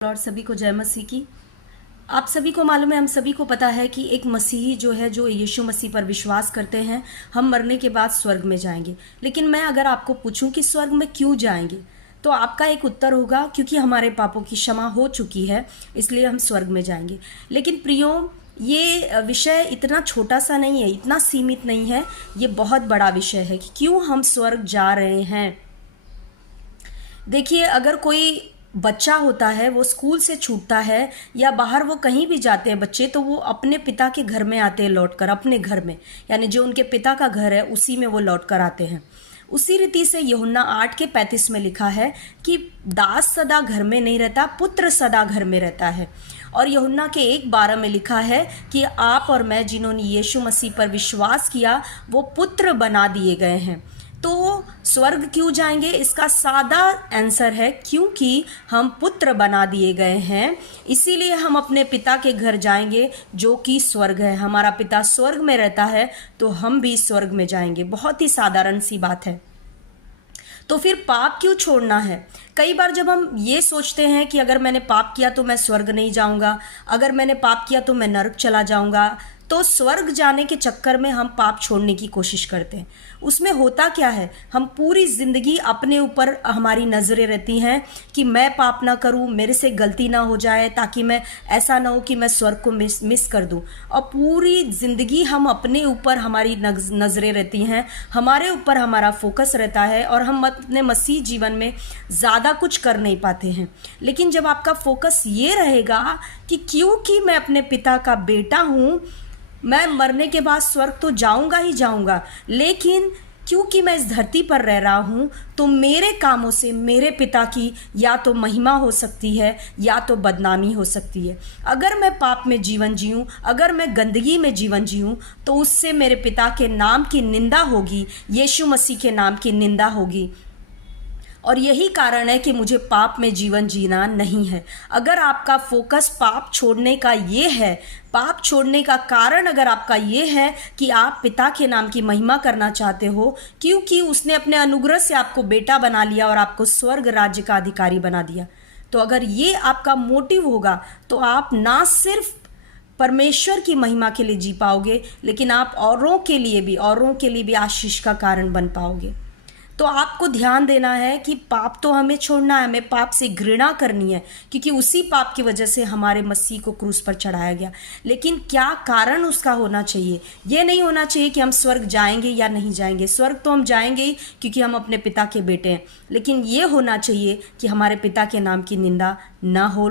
और सभी को जय मसीह की। आप सभी को मालूम है, हम सभी को पता है कि एक मसीही जो है, जो यीशु मसीह पर विश्वास करते हैं, हम मरने के बाद स्वर्ग में जाएंगे। लेकिन मैं अगर आपको पूछूं कि स्वर्ग में क्यों जाएंगे, तो आपका एक उत्तर होगा क्योंकि हमारे पापों की क्षमा हो चुकी है, इसलिए हम स्वर्ग में जाएंगे। लेकिन प्रियो, ये विषय इतना छोटा सा नहीं है, इतना सीमित नहीं है, ये बहुत बड़ा विषय है कि क्यों हम स्वर्ग जा रहे हैं। देखिए, अगर कोई बच्चा होता है, वो स्कूल से छूटता है या बाहर वो कहीं भी जाते हैं बच्चे, तो वो अपने पिता के घर में आते हैं लौटकर, अपने घर में, यानी जो उनके पिता का घर है उसी में वो लौट कर आते हैं। उसी रीति से यूहन्ना 8:35 में लिखा है कि दास सदा घर में नहीं रहता, पुत्र सदा घर में रहता है। और यूहन्ना के 1:12 में लिखा है कि आप और मैं जिन्होंने यीशु मसीह पर विश्वास किया, वो पुत्र बना दिए गए हैं। तो स्वर्ग क्यों जाएंगे, इसका सादा आंसर है क्योंकि हम पुत्र बना दिए गए हैं, इसीलिए हम अपने पिता के घर जाएंगे जो कि स्वर्ग है। हमारा पिता स्वर्ग में रहता है तो हम भी स्वर्ग में जाएंगे। बहुत ही साधारण सी बात है। तो फिर पाप क्यों छोड़ना है? कई बार जब हम ये सोचते हैं कि अगर मैंने पाप किया तो मैं स्वर्ग नहीं जाऊंगा, अगर मैंने पाप किया तो मैं नरक चला जाऊंगा, तो स्वर्ग जाने के चक्कर में हम पाप छोड़ने की कोशिश करते हैं। उसमें होता क्या है, हम पूरी ज़िंदगी अपने ऊपर हमारी नज़रें रहती हैं कि मैं पाप ना करूं, मेरे से गलती ना हो जाए, ताकि मैं ऐसा ना हो कि मैं स्वर्ग को मिस कर दूं। और पूरी ज़िंदगी हम अपने ऊपर हमारी नज़रें रहती हैं, हमारे ऊपर हमारा फोकस रहता है और हम अपने मसीह जीवन में ज़्यादा कुछ कर नहीं पाते हैं। लेकिन जब आपका फोकस ये रहेगा कि क्योंकि मैं अपने पिता का बेटा हूँ, मैं मरने के बाद स्वर्ग तो जाऊंगा ही जाऊंगा, लेकिन क्योंकि मैं इस धरती पर रह रहा हूँ, तो मेरे कामों से मेरे पिता की या तो महिमा हो सकती है या तो बदनामी हो सकती है। अगर मैं पाप में जीवन जीऊँ, अगर मैं गंदगी में जीवन जीऊँ, तो उससे मेरे पिता के नाम की निंदा होगी, यीशु मसीह के नाम की निंदा होगी। और यही कारण है कि मुझे पाप में जीवन जीना नहीं है। अगर आपका फोकस पाप छोड़ने का ये है, पाप छोड़ने का कारण अगर आपका ये है कि आप पिता के नाम की महिमा करना चाहते हो, क्योंकि उसने अपने अनुग्रह से आपको बेटा बना लिया और आपको स्वर्ग राज्य का अधिकारी बना दिया, तो अगर ये आपका मोटिव होगा, तो आप ना सिर्फ परमेश्वर की महिमा के लिए जी पाओगे, लेकिन आप औरों के लिए भी आशीष का कारण बन पाओगे। तो आपको ध्यान देना है कि पाप तो हमें छोड़ना है, हमें पाप से घृणा करनी है, क्योंकि उसी पाप की वजह से हमारे मसीह को क्रूस पर चढ़ाया गया। लेकिन क्या कारण उसका होना चाहिए? ये नहीं होना चाहिए कि हम स्वर्ग जाएंगे या नहीं जाएंगे। स्वर्ग तो हम जाएंगे ही, क्योंकि हम अपने पिता के बेटे हैं। लेकिन ये होना चाहिए कि हमारे पिता के नाम की निंदा ना हो।